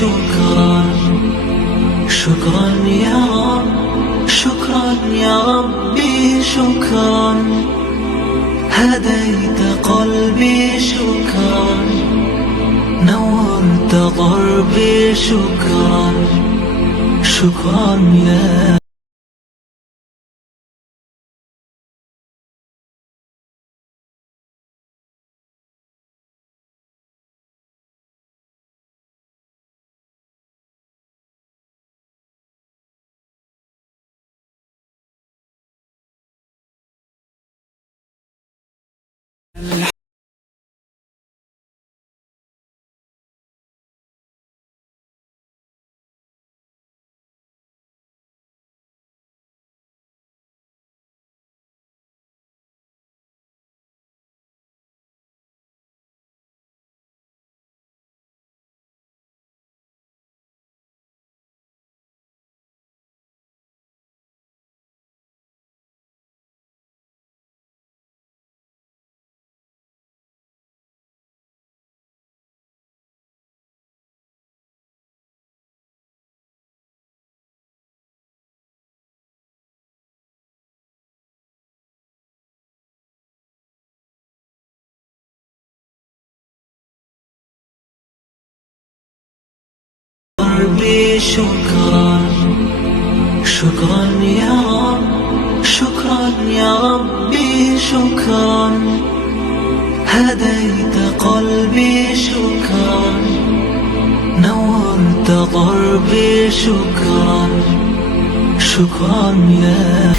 شكرا شكرا يا رب، شكرا يا ربي شكرا، هديت قلبي شكرا، نورت ضربي شكرا شكرا يا ضربي شكرا شكرا يا رب، شكرا يا ربي شكرا، هديت قلبي شكرا، نورت ضربي شكرا شكرا يا